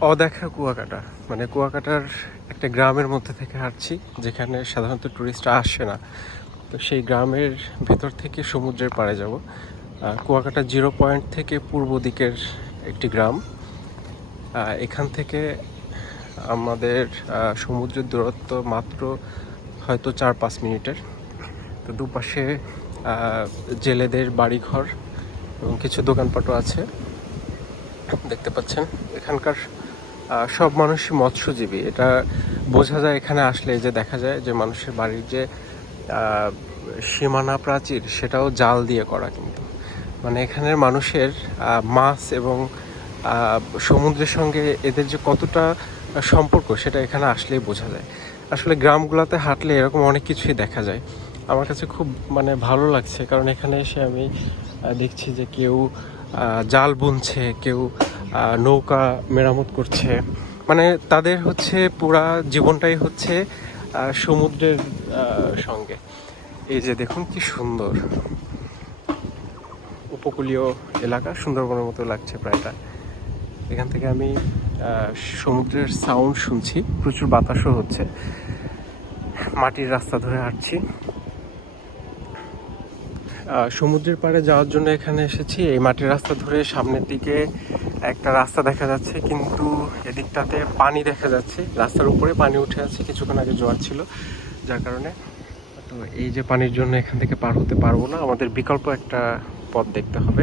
অদেখা কুয়াকাটা মানে কুয়াকাটার একটা গ্রামের মধ্যে থেকে হাঁটছি, যেখানে সাধারণত টুরিস্টরা আসে না। তো সেই গ্রামের ভেতর থেকে সমুদ্রের পাড়ে যাব। কুয়াকাটা জিরো পয়েন্ট থেকে পূর্ব দিকের একটি গ্রাম। এখান থেকে আমাদের সমুদ্রের দূরত্ব মাত্র হয়তো চার পাঁচ মিনিটের। তো দুপাশে জেলেদের বাড়িঘর এবং কিছু দোকানপাটও আছে। দেখতে পাচ্ছেন, এখানকার সব মানুষই মৎস্যজীবী। এটা বোঝা যায় এখানে আসলে যে দেখা যায় যে মানুষের বাড়ির যে সীমানা প্রাচীর, সেটাও জাল দিয়ে করা কিন্তু। মানে এখানের মানুষের মাছ এবং সমুদ্রের সঙ্গে এদের যে কতটা সম্পর্ক, সেটা এখানে আসলেই বোঝা যায়। আসলে গ্রামগুলোতে হাঁটলে এরকম অনেক কিছুই দেখা যায়। আমার কাছে খুব মানে ভালো লাগছে। কারণ এখানে এসে আমি দেখছি যে কেউ জাল বুনছে, কেউ নৌকা মেরামত করছে। মানে তাদের হচ্ছে পুরা জীবনটাই হচ্ছে সমুদ্রের সঙ্গে। এই যে দেখুন কি সুন্দর। উপকূলীয় এলাকা, সুন্দরবনের মতো লাগছে প্রায়টা। এখান থেকে আমি সমুদ্রের সাউন্ড শুনছি। প্রচুর বাতাসও হচ্ছে। মাটির রাস্তা ধরে হাঁটছি। সমুদ্রের পাড়ে যাওয়ার জন্য এখানে এসেছি। এই মাটির রাস্তা ধরে সামনের দিকে একটা রাস্তা দেখা যাচ্ছে, কিন্তু এদিকটাতে পানি দেখা যাচ্ছে। রাস্তার উপরে পানি উঠে আছে, কিছুক্ষণ আগে জোয়ার ছিল, যার কারণে তো এই যে পানির জন্য এখান থেকে পার হতে পারব না, আমাদের বিকল্প একটা পথ দেখতে হবে।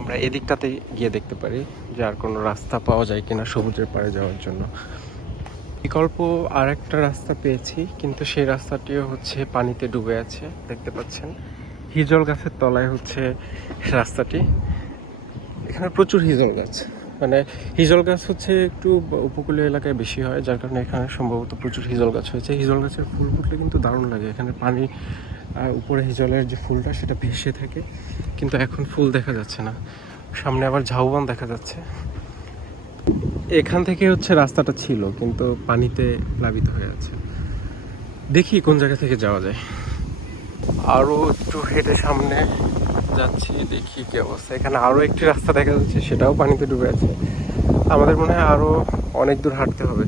আমরা এদিকটাতে গিয়ে দেখতে পারি যে আর কোনো রাস্তা পাওয়া যায় কিনা সমুদ্রের পাড়ে যাওয়ার জন্য। বিকল্প আর একটা রাস্তা পেয়েছি, কিন্তু সেই রাস্তাটিও হচ্ছে পানিতে ডুবে আছে, দেখতে পাচ্ছেন। হিজল গাছের তলায় হচ্ছে রাস্তাটি। এখানে প্রচুর হিজল গাছ। মানে হিজল গাছ হচ্ছে একটু উপকূলীয় এলাকায় বেশি হয় যার কারণে এখানে সম্ভবত প্রচুর হিজল গাছ হয়েছে। হিজল গাছের ফুল ফুটলে কিন্তু দারুণ লাগে। এখানে পানি উপরে হিজলের যে ফুলটা সেটা ভেসে থাকে কিন্তু এখন ফুল দেখা যাচ্ছে না। সামনে আবার ঝাউবন দেখা যাচ্ছে। এখান থেকে হচ্ছে রাস্তাটা ছিল কিন্তু পানিতে প্লাবিত হয়ে আছে। দেখি কোন জায়গা থেকে যাওয়া যায়। আরও একটু হেঁটে সামনে যাচ্ছি, দেখি কি অবস্থা। এখানে আরও একটি রাস্তা দেখা যাচ্ছে, সেটাও পানিতে ডুবে আছে। আমাদের মনে হয় আরও অনেক দূর হাঁটতে হবে।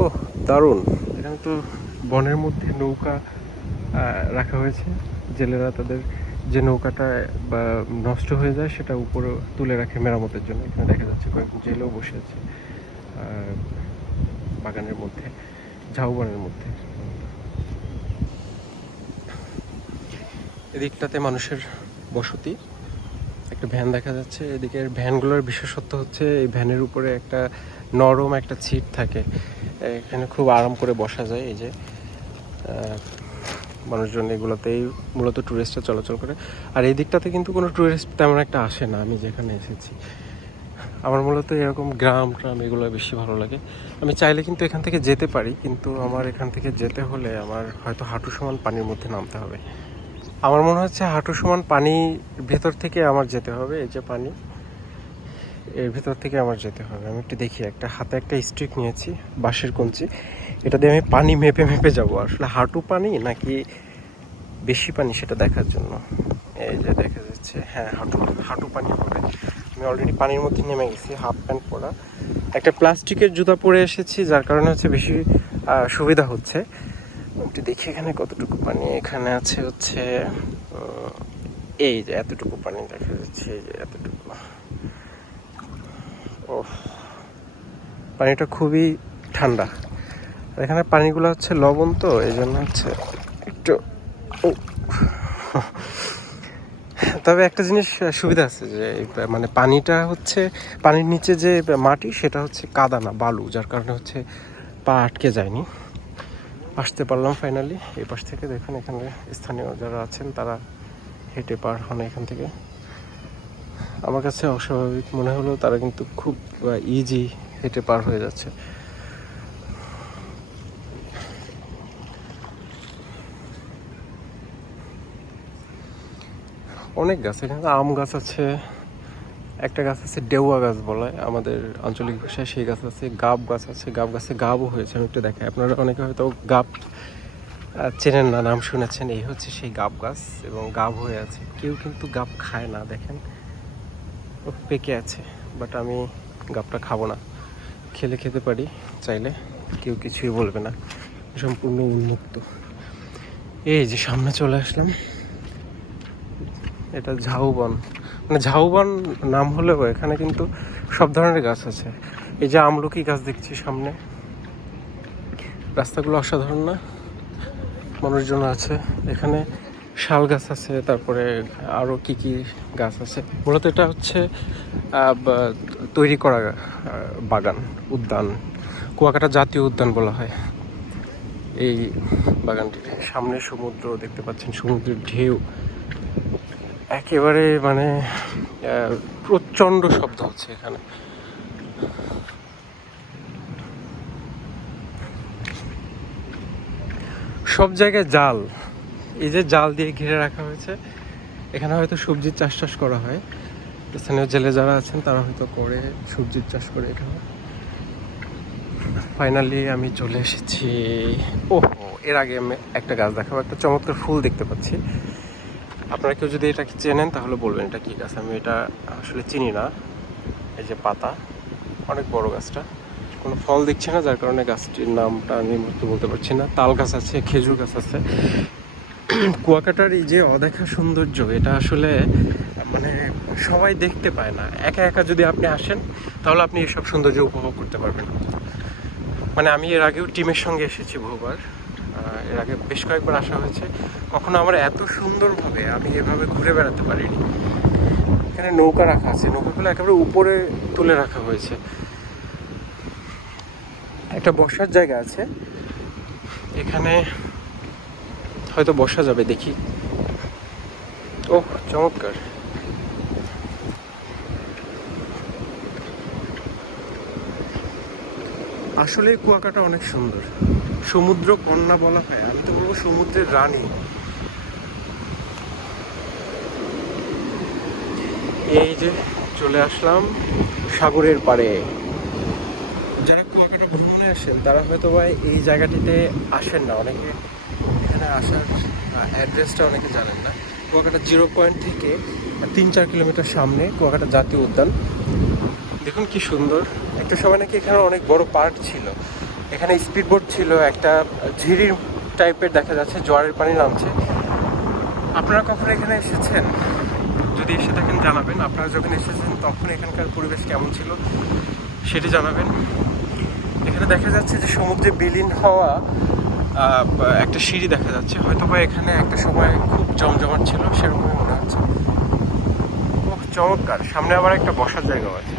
ও দারুণ। এখানে তো বনের মধ্যে নৌকা রাখা হয়েছে। জেলেরা তাদের যে নৌকাটা, বা, নষ্ট হয়ে যায়, সেটা উপরে তুলে রাখে মেরামতের জন্য। এখানে দেখা যাচ্ছে কয়েকজন জেলেও বসে আছে বাগানের মধ্যে, ঝাউবনের মধ্যে। এদিকটাতে মানুষের বসতি, একটা ভ্যান দেখা যাচ্ছে, এদিকের ভ্যানগুলোর বিশেষত্ব হচ্ছে এই ভ্যানের উপরে একটা নরম একটা সিট থাকে। এখানে খুব আরাম করে বসা যায় এই যে। মানুষজন এগুলোতেই মূলত টুরিস্টরা চলাচল করে। আর এই দিকটাতে কিন্তু কোনো টুরিস্ট তেমন একটা আসে না, আমি যেখানে এসেছি। আমার মূলত এরকম গ্রাম ট্রাম এগুলো বেশি ভালো লাগে। আমি চাইলে কিন্তু এখান থেকে যেতে পারি, কিন্তু আমার এখান থেকে যেতে হলে আমার হয়তো হাঁটু সমান পানির মধ্যে নামতে হবে। আমার মনে হচ্ছে হাঁটু সমান পানি ভেতর থেকে আমার যেতে হবে, এই যে পানি। এর ভেতর থেকে আমার যেতে হবে। আমি একটু দেখি, একটা হাতে একটা স্টিক নিয়েছি, বাঁশের কঞ্চি। এটা দিয়ে আমি পানি মেপে মেপে যাব। আসলে হাঁটু পানি নাকি বেশি পানি সেটা দেখার জন্য? এই যে দেখা যাচ্ছে হ্যাঁ হাঁটু হাঁটু পানি হবে। আমি অলরেডি পানির মধ্যে নেমে গেছি, হাফ প্যান্ট পরা। একটা প্লাস্টিকের জুতা পরে এসেছি, যার কারণে হচ্ছে বেশি সুবিধা হচ্ছে। একটু দেখি এখানে কতটুকু পানি। এখানে আছে হচ্ছে এই যে এতটুকু পানি দেখা যাচ্ছে, এই যে এতটুকু। ও পানিটা খুবই ঠান্ডা। এখানে পানিগুলো হচ্ছে লবণ তো, এই জন্য হচ্ছে একটু, ও। তবে একটা জিনিস সুবিধা আছে যে মানে পানিটা হচ্ছে, পানির নিচে যে মাটি, সেটা হচ্ছে কাদা না বালু, যার কারণে হচ্ছে পা আটকে যায়নি। আসতে পারলাম ফাইনালি এই পাশ থেকে দেখুন এখানে স্থানীয় যারা আছেন, তারা হেঁটে পার হন এখান থেকে। আমার কাছে অস্বাভাবিক মনে হলো তারা কিন্তু খুব ইজি হেঁটে পার হয়ে যাচ্ছে। অনেক গাছ, এখানে আম গাছ আছে। একটা গাছ আছে ডেউয়া গাছ বলা, আমাদের আঞ্চলিক ভাষায় সেই গাছ আছে গাব গাছ আছে, গাব গাছে গাবও হয়েছে, আমি একটু দেখাই। আপনারা অনেকে হয়তো গাব চেনেন না, নাম শুনেছেন, এই হচ্ছে সেই গাব গাছ এবং গাব হয়ে আছে। কেউ কিন্তু গাব খায় না, দেখেন। ও পেকে আছে বাট আমি গাবটা খাব না। খেলে খেতে পারি, চাইলে কেউ কিছুই বলবে না। সম্পূর্ণ উন্মুক্ত। এই যে সামনে চলে আসলাম, এটা ঝাউবন। মানে ঝাউবন নাম হলেও এখানে কিন্তু সব ধরনের গাছ আছে। এই যে আমলকি গাছ দেখছি সামনে। রাস্তাগুলো অসাধারণ না? মানুষজন আছে। এখানে শাল গাছ আছে, তারপরে আরও কি কি গাছ আছে। মূলত এটা হচ্ছে তৈরি করা বাগান, উদ্যান। কুয়াকাটা জাতীয় উদ্যান বলা হয়। এই বাগানটির সামনে সমুদ্র দেখতে পাচ্ছেন, সমুদ্রের ঢেউ। একেবারে মানে প্রচণ্ড শব্দ হচ্ছে এখানে। সব জায়গায় জাল। এই যে জাল দিয়ে ঘিরে রাখা হয়েছে, এখানে হয়তো সবজির চাষ টাস করা হয়। স্থানীয় জেলে যারা আছেন, তারা হয়তো করে সবজির চাষ করে এখানে। ফাইনালি আমি চলে এসেছি। ও এর আগে আমি একটা গাছ দেখাবো, একটা চমৎকার ফুল দেখতে পাচ্ছি। আপনারা কেউ যদি এটাকে চেনেন, তাহলে বলবেন এটা কি গাছ? আমি এটা আসলে চিনি না। এই যে পাতা, অনেক বড় গাছটা। কোনো ফল দেখছি না, যার কারণে গাছটির নামটা আমি মুহূর্তে বলতে পারছি না। তাল গাছ আছে, খেজুর গাছ আছে। কুয়াকাটার এই যে অদেখা সৌন্দর্য, এটা আসলে মানে সবাই দেখতে পায় না। একা একা যদি আপনি আসেন, তাহলে আপনি এসব সৌন্দর্য উপভোগ করতে পারবেন। মানে আমি এর আগেও টিমের সঙ্গে এসেছি বহুবার। এর আগে বেশ কয়েকবার আসা হয়েছে। কখনো আমার এত সুন্দরভাবে আমি এভাবে ঘুরে বেড়াতে পারিনি। এখানে নৌকা রাখা আছে, নৌকাগুলো একেবারে উপরে তুলে রাখা হয়েছে। একটা বসার জায়গা আছে। এখানে হয়তো বসা যাবে, দেখি। ও চমৎকার। আসলে কুয়াকাটা অনেক সুন্দর। সমুদ্র কন্যা বলা হয়। আমি তো বলব সমুদ্রের রানী। এই যে চলে আসলাম সাগরের পাড়ে। যারা কুয়াকাটা ভ্রমণে আসেন, তারা হয়তো বা এই জায়গাটিতে আসেন না। অনেকে এখানে আসার অ্যাড্রেসটা অনেকে জানেন না। কুয়াকাটা জিরো পয়েন্ট থেকে তিন চার কিলোমিটার সামনে কুয়াকাটা জাতীয় উদ্যান। দেখুন কি সুন্দর। একটা সময় নাকি এখানে অনেক বড় পার্ক ছিল। এখানে স্পিডবোট ছিল, একটা ঝিরির টাইপের দেখা যাচ্ছে, জোয়ারের পানি নামছে। আপনারা কখন এখানে এসেছেন? যদি এসে থাকেন, জানাবেন। আপনারা যখন এসেছেন, তখন এখানকার পরিবেশ কেমন ছিল, সেটি জানাবেন। এখানে দেখা যাচ্ছে যে সমুদ্রে বিলীন হওয়া একটা সিঁড়ি দেখা যাচ্ছে। হয়তো বা এখানে একটা সময় খুব জমজমাট ছিল, সেরকমই মনে হচ্ছে। খুব চমৎকার। সামনে আবার একটা বসার জায়গাও আছে।